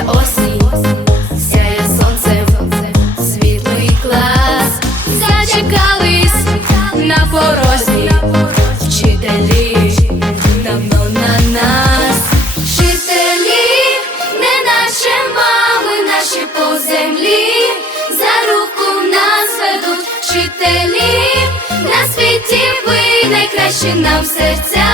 вже осінь, сяє сонце, світлий клас, зачекались на порозі, вчителі. Давно на нас, вчителі, не наші мами, наші по землі, за руку нас ведуть, вчителі, на світі ви найкращі нам серця.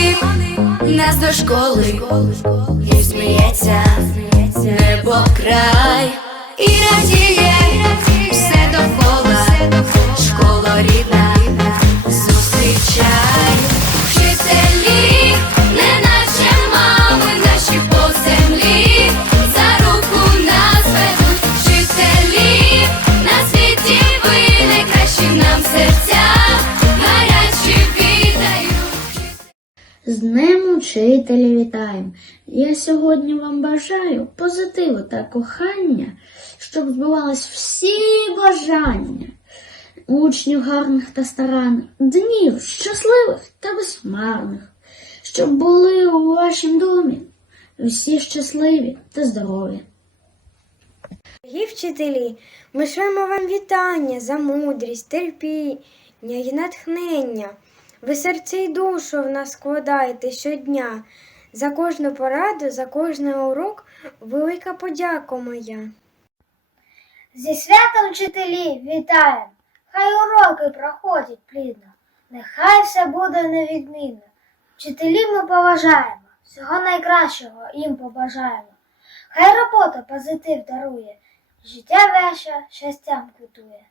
Дзвоник нас до школи, і сміється небо край, З Днем Учителя вітаємо! Я сьогодні вам бажаю позитиву та кохання, щоб збувались всі бажання. Учнів гарних та старанних, днів щасливих та безмарних, щоб були у вашім домі всі щасливі та здорові. Дорогі вчителі, ми шлемо вам вітання за мудрість, терпіння і натхнення. Ви серце і душу в нас складаєте щодня. За кожну пораду, за кожний урок велика подяка моя. Зі святом вчителі вітаємо! Хай уроки проходять плідно, нехай все буде невідмінно. Вчителі ми поважаємо, всього найкращого їм побажаємо. Хай робота позитив дарує, життя веще щастям квітує.